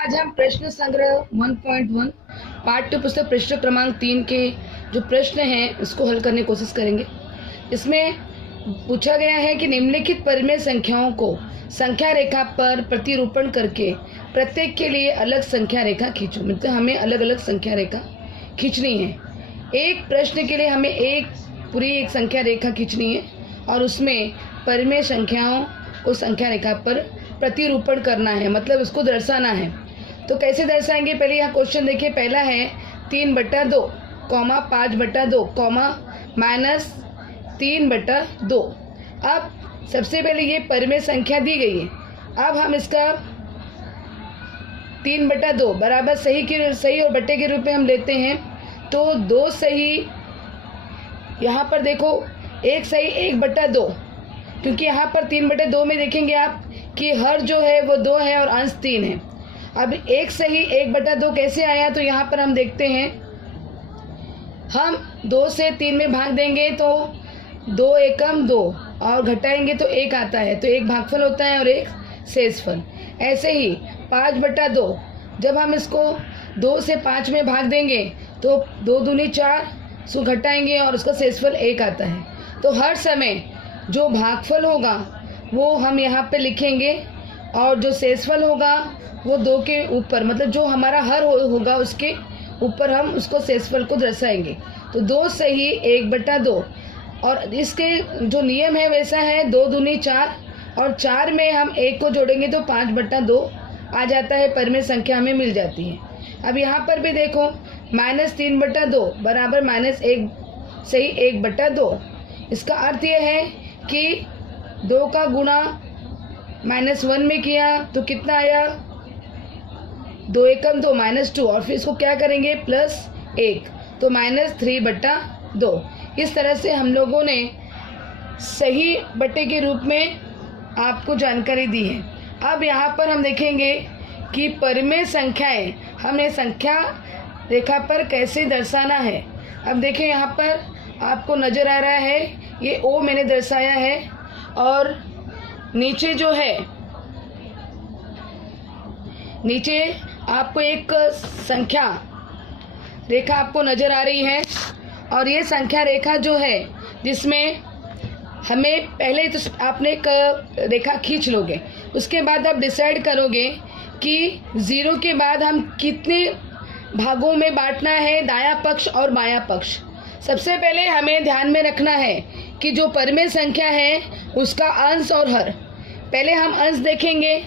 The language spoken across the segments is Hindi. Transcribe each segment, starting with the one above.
आज हम प्रश्न संग्रह 1.1 पार्ट 2 पुस्तक पृष्ठ क्रमांक 3 के जो प्रश्न हैं उसको हल करने की कोशिश करेंगे। इसमें पूछा गया है कि निम्नलिखित परिमेय संख्याओं को संख्या रेखा पर प्रतिरूपण करके प्रत्येक के लिए अलग संख्या रेखा खींचो। मतलब हमें अलग अलग संख्या रेखा खींचनी है। एक प्रश्न के लिए हमें पूरी एक संख्या रेखा खींचनी है और उसमें परिमेय संख्याओं को संख्या रेखा पर प्रतिरूपण करना है, मतलब उसको दर्शाना है। तो कैसे दर्शाएंगे? पहले यहाँ क्वेश्चन देखिए। पहला है 3/2 कॉमा 5/2 कॉमा -3/2। अब सबसे पहले ये परिमेय संख्या दी गई है। अब हम इसका 3/2 बराबर सही और बट्टे के रूप में हम लेते हैं। तो 2 सही, यहाँ पर देखो 1 सही 1/2, क्योंकि यहाँ पर 3/2 में देखेंगे आप कि हर जो है वो 2 है और अंश 3 है। अब 1 सही 1/2 कैसे आया? तो यहाँ पर हम देखते हैं, हम 2 से 3 में भाग देंगे तो 2 एकम 2 और घटाएंगे तो 1 आता है, तो एक भागफल होता है और एक शेषफल। ऐसे ही 5/2 जब हम इसको 2 से 5 में भाग देंगे तो 2 दूनी 4, सो घटाएंगे और उसका शेषफल 1 आता है। तो हर समय जो भागफल होगा वो हम यहाँ पे लिखेंगे और जो शेषफल होगा वो 2 के ऊपर, मतलब जो हमारा हर होगा उसके ऊपर हम उसको शेषफल को दर्शाएंगे। तो 2 सही 1/2 और इसके जो नियम है वैसा है 2 दूनी 4 और 4 में हम 1 को जोड़ेंगे तो 5/2 आ जाता है, परिमेय संख्या हमें मिल जाती है। अब यहाँ पर भी देखो -3/2 बराबर -1 सही 1/2। इसका अर्थ यह है कि 2 का गुणा -1 में किया तो कितना आया? 2 एकम 2 -2 और फिर इसको क्या करेंगे? +1, तो -3/2। इस तरह से हम लोगों ने सही बट्टे के रूप में आपको जानकारी दी है। अब यहाँ पर हम देखेंगे कि परिमेय संख्याएं हमें संख्या रेखा पर कैसे दर्शाना है। अब देखें, यहाँ पर आपको नज़र आ रहा है ये O मैंने दर्शाया है और नीचे जो है, नीचे आपको एक संख्या रेखा आपको नज़र आ रही है और ये संख्या रेखा जो है जिसमें हमें पहले तो आपने एक रेखा खींच लोगे, उसके बाद आप डिसाइड करोगे कि 0 के बाद हम कितने भागों में बांटना है, दायां पक्ष और बायां पक्ष। सबसे पहले हमें ध्यान में रखना है कि जो परिमेय संख्या है उसका अंश और हर। पहले हम अंश देखेंगे।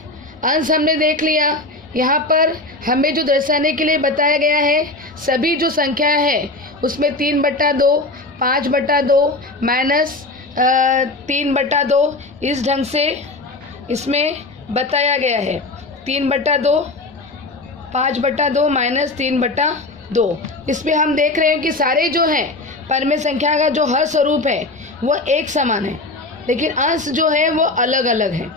अंश हमने देख लिया। यहाँ पर हमें जो दर्शाने के लिए बताया गया है सभी जो संख्या है उसमें 3/2 5/2 -3/2 इस ढंग से इसमें बताया गया है। 3/2 5/2 -3/2। इसमें हम देख रहे हैं कि सारे जो हैं परिमेय संख्या का जो हर स्वरूप है वो एक समान है, लेकिन अंश जो है वो अलग अलग है।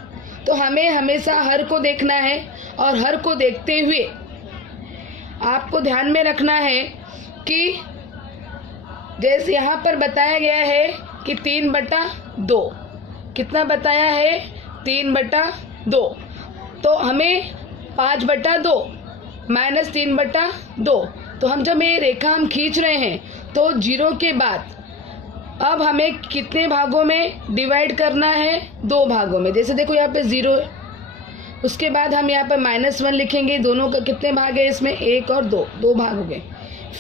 तो हमें हमेशा हर को देखना है और हर को देखते हुए आपको ध्यान में रखना है कि जैसे यहाँ पर बताया गया है कि 3/2, कितना बताया है? 3/2। तो हमें 5/2 -3/2, तो हम जब ये रेखा हम खींच रहे हैं तो 0 के बाद अब हमें कितने भागों में डिवाइड करना है? 2 भागों में। जैसे देखो यहाँ पे 0 है, उसके बाद हम यहाँ पर -1 लिखेंगे। दोनों का कितने भाग है इसमें? 1 और 2 भाग हो गए।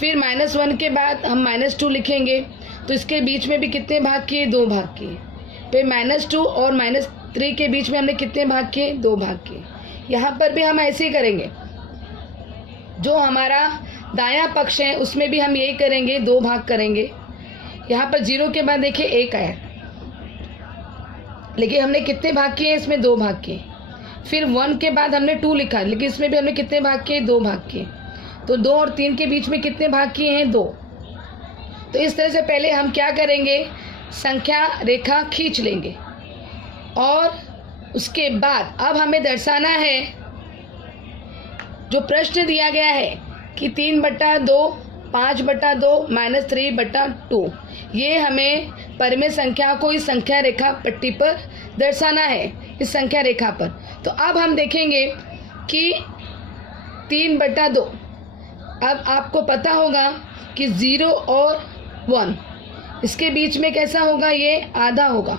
फिर -1 के बाद हम -2 लिखेंगे, तो इसके बीच में भी कितने भाग किए? 2 भाग किए। फिर -2 और -3 के बीच में हमने कितने भाग किए? 2 भाग किए। यहाँ पर भी हम ऐसे ही करेंगे। जो हमारा दायां पक्ष है उसमें भी हम यही करेंगे, 2 भाग करेंगे। यहाँ पर 0 के बाद देखिए 1 आया, लेकिन हमने कितने भाग किए? इसमें 2 भाग किए। फिर 1 के बाद हमने 2 लिखा, लेकिन इसमें भी हमने कितने भाग किए? 2 भाग किए। तो 2 और 3 के बीच में कितने भाग किए हैं? 2। तो इस तरह से पहले हम क्या करेंगे? संख्या रेखा खींच लेंगे और उसके बाद अब हमें दर्शाना है जो प्रश्न दिया गया है कि 3/2 5/2 -3/2, ये हमें परिमेय संख्या को इस संख्या रेखा पट्टी पर दर्शाना है, इस संख्या रेखा पर। तो अब हम देखेंगे कि 3/2। अब आपको पता होगा कि 0 और 1 इसके बीच में कैसा होगा, ये आधा होगा।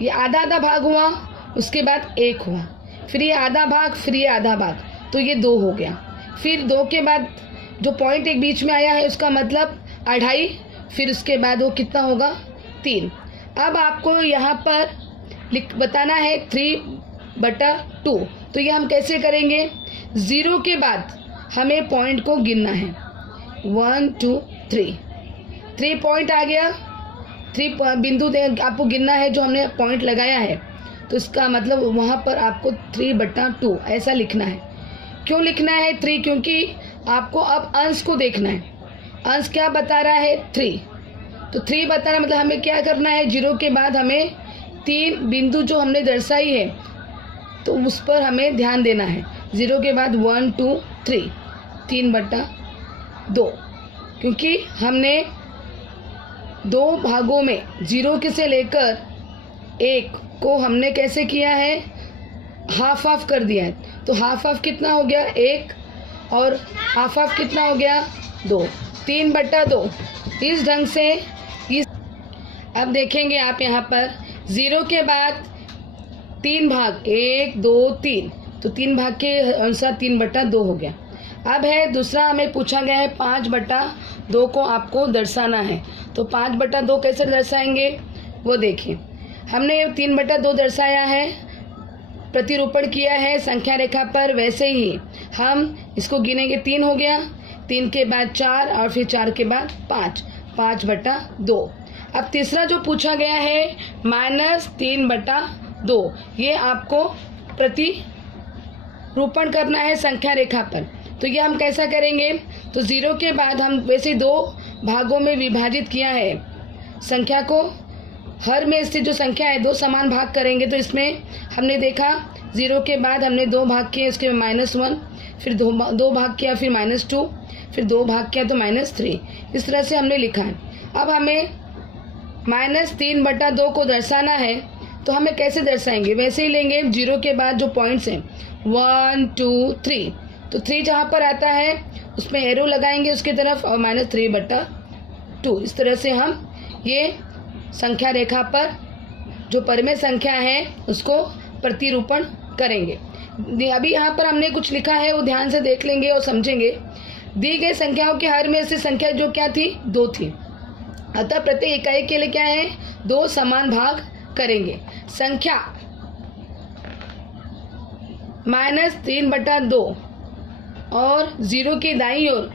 ये आधा आधा भाग हुआ, उसके बाद 1 हुआ, फिर ये आधा भाग, फिर ये आधा भाग, तो ये 2 हो गया। फिर 2 के बाद जो पॉइंट एक बीच में आया है उसका मतलब 2.5, फिर उसके बाद वो कितना होगा, 3। अब आपको यहाँ पर बताना है 3/2। तो ये हम कैसे करेंगे, 0 के बाद हमें पॉइंट को गिनना है, 1 2 3 पॉइंट आ गया, 3 बिंदु आपको गिनना है जो हमने पॉइंट लगाया है। तो इसका मतलब वहाँ पर आपको 3/2 ऐसा लिखना है। क्यों लिखना है 3, क्योंकि आपको अब अंश को देखना है। अंश क्या बता रहा है, 3। तो 3 बता रहा मतलब हमें क्या करना है, 0 के बाद हमें 3 बिंदु जो हमने दर्शाई है तो उस पर हमें ध्यान देना है। 0 के बाद 1 2 3, 3/2, क्योंकि हमने 2 भागों में 0 के से लेकर 1 को हमने कैसे किया है, हाफ हाफ कर दिया है। तो हाफ हाफ कितना हो गया, 1, और हाफ हाफ कितना हो गया, 2, 3/2। इस ढंग से अब देखेंगे आप यहाँ पर 0 के बाद 3 भाग, 1 2 3, तो 3 भाग के अनुसार 3/2 हो गया। अब है दूसरा, हमें पूछा गया है 5/2 को आपको दर्शाना है। तो 5/2 कैसे दर्शाएंगे वो देखिए। हमने 3/2 दर्शाया है, प्रतिरूपण किया है संख्या रेखा पर, वैसे ही हम इसको गिनेंगे। 3 हो गया, 3 के बाद 4 और फिर 4 के बाद 5, 5/2। अब तीसरा जो पूछा गया है -3/2, ये आपको प्रतिरूपण करना है संख्या रेखा पर। तो ये हम कैसा करेंगे, तो 0 के बाद हम वैसे 2 भागों में विभाजित किया है संख्या को। हर में स्थित जो संख्या है 2 समान भाग करेंगे। तो इसमें हमने देखा 0 के बाद हमने 2 भाग किए, उसके -1, फिर 2 भाग किया, फिर -2, फिर 2 भाग किया तो -3। इस तरह से हमने लिखा है। अब हमें -3/2 को दर्शाना है, तो हमें कैसे दर्शाएंगे, वैसे ही लेंगे। 0 के बाद जो पॉइंट्स हैं 1 2 3, तो 3 जहाँ पर आता है उसमें एरो लगाएंगे उसकी तरफ, और -3/2। इस तरह से हम ये संख्या रेखा पर जो परिमेय संख्या है उसको प्रतिरूपण करेंगे। अभी यहाँ पर हमने कुछ लिखा है वो ध्यान से देख लेंगे और समझेंगे। दी गई संख्याओं के हर में से संख्या जो क्या थी, 2 थी, अतः प्रत्येक इकाई के लिए क्या है, 2 समान भाग करेंगे। संख्या -3/2 और 0 की दाईं ओर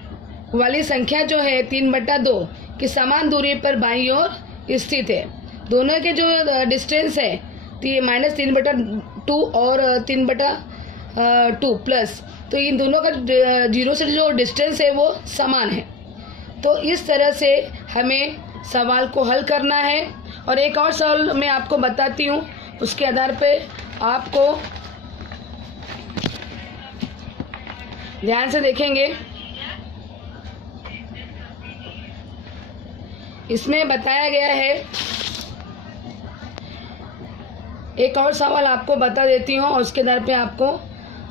वाली संख्या जो है 3/2 की समान दूरी पर बाईं ओर स्थित है। दोनों के जो डिस्टेंस है -3/2 और 3/2 प्लस, तो इन दोनों का 0 से जो डिस्टेंस है वो समान है। तो इस तरह से हमें सवाल को हल करना है। और एक और सवाल मैं आपको बताती हूँ, उसके आधार पे आपको ध्यान से देखेंगे। इसमें बताया गया है, एक और सवाल आपको बता देती हूँ और उसके आधार पे आपको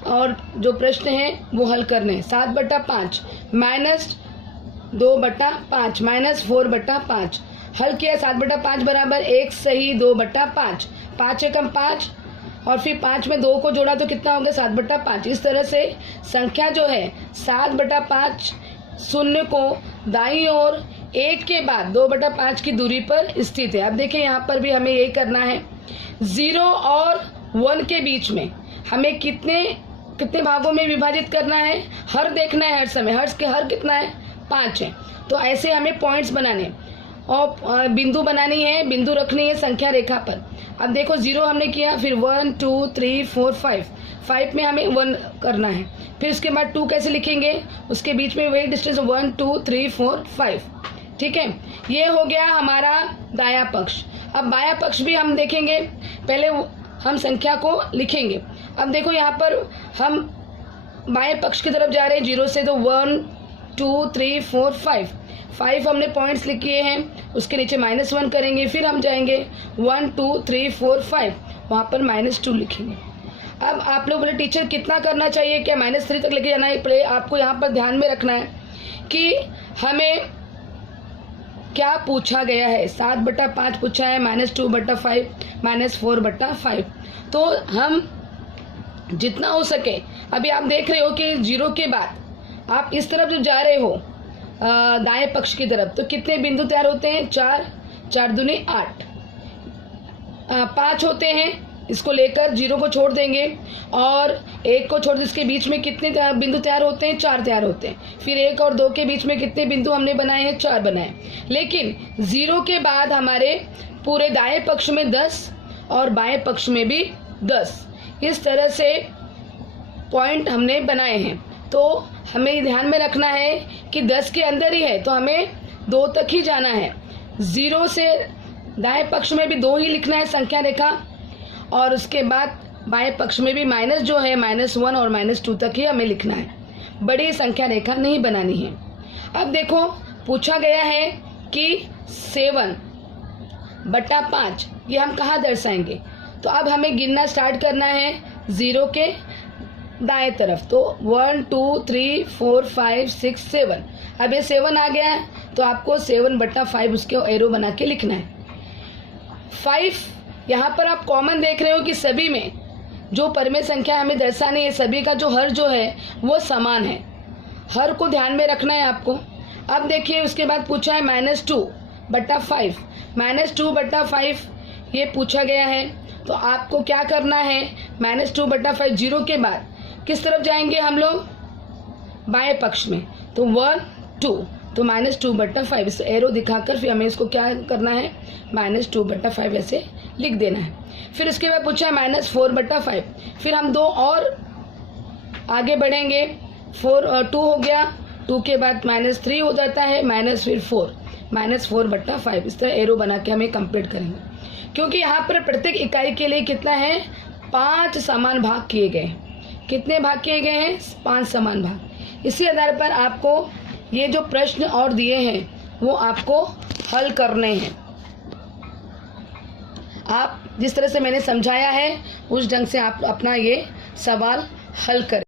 और जो प्रश्न हैं वो हल करने हैं। 7/5 -2/5 -4/5 हल किया। 7/5 बराबर 1 सही 2/5, 5 एकम 5 और फिर 5 में 2 को जोड़ा तो कितना हो गया 7/5। इस तरह से संख्या जो है 7/5 शून्य को दाईं ओर 1 के बाद 2/5 की दूरी पर स्थित है। अब देखिए यहाँ पर भी हमें यही करना है। 0 और 1 के बीच में हमें कितने भागों में विभाजित करना है, हर देखना है हर समय। हर्ष के हर कितना है, 5 है। तो ऐसे हमें पॉइंट्स बनाने और बिंदु बनानी है, बिंदु रखनी है संख्या रेखा पर। अब देखो 0 हमने किया, फिर 1 2 3 4 5 में हमें 1 करना है। फिर उसके बाद 2 कैसे लिखेंगे, उसके बीच में वही डिस्टेंस 1 2 3 4 5। ठीक है, ये हो गया हमारा दायां पक्ष। अब बायां पक्ष भी हम देखेंगे, पहले हम संख्या को लिखेंगे। अब देखो यहाँ पर हम बाएं पक्ष की तरफ जा रहे हैं 0 से, तो 1 2 3 4 5 हमने पॉइंट्स लिखे हैं, उसके नीचे -1 करेंगे। फिर हम जाएंगे 1 2 3 4 5, वहाँ पर -2 लिखेंगे। अब आप लोग बोले टीचर कितना करना चाहिए, क्या -3 तक लेके जाना है? पहले आपको यहाँ पर ध्यान में रखना है कि हमें क्या पूछा गया है। 7/5 पूछा है, -2/5, -4/5। तो हम जितना हो सके, अभी आप देख रहे हो कि 0 के बाद आप इस तरफ जब जा रहे हो दाएं पक्ष की तरफ, तो कितने बिंदु तैयार होते हैं? 4, 4 दूनी 8, 5 होते हैं। इसको लेकर 0 को छोड़ देंगे और 1 को छोड़ दें, इसके बीच में कितने बिंदु तैयार होते हैं? 4 तैयार होते हैं। फिर 1 और 2 के बीच में कितने बिंदु हमने बनाए हैं? 4 बनाए। लेकिन 0 के बाद हमारे पूरे दाएं पक्ष में 10 और बाएं पक्ष में भी 10, इस तरह से पॉइंट हमने बनाए हैं। तो हमें ध्यान में रखना है कि 10 के अंदर ही है तो हमें 2 तक ही जाना है। 0 से दाएं पक्ष में भी 2 ही लिखना है संख्या रेखा, और उसके बाद बाएं पक्ष में भी माइनस जो है -1 और -2 तक ही हमें लिखना है, बड़ी संख्या रेखा नहीं बनानी है। अब देखो पूछा गया है कि 7/5 ये हम कहाँ दर्शाएंगे? तो अब हमें गिनना स्टार्ट करना है 0 के दाएं तरफ। तो 1 2 3 4 5 6 7, अब ये 7 आ गया है तो आपको 7/5 उसके एरो बना के लिखना है। 5 यहाँ पर आप कॉमन देख रहे हो कि सभी में जो परमेय संख्या हमें दर्शानी है, सभी का जो हर जो है वो समान है। हर को ध्यान में रखना है आपको। अब देखिए उसके बाद पूछा है -2/5, -2/5 ये पूछा गया है। तो आपको क्या करना है? -2/5 0 के बाद किस तरफ जाएंगे हम लोग? बाएं पक्ष में। तो 1 2, तो -2/5 इस एरो दिखाकर फिर हमें इसको क्या करना है? -2/5 ऐसे लिख देना है। फिर उसके बाद पूछा है -4/5, फिर हम 2 और आगे बढ़ेंगे। 2 हो गया, 2 के बाद -3 हो जाता है, फिर 4, -4/5 इस तरह एरो बना के हमें कंप्लीट करेंगे। क्योंकि यहाँ पर प्रत्येक इकाई के लिए कितना है? 5 समान भाग किए गए। कितने भाग किए गए हैं? 5 समान भाग। इसी आधार पर आपको ये जो प्रश्न और दिए हैं वो आपको हल करने हैं। आप जिस तरह से मैंने समझाया है उस ढंग से आप अपना ये सवाल हल करें।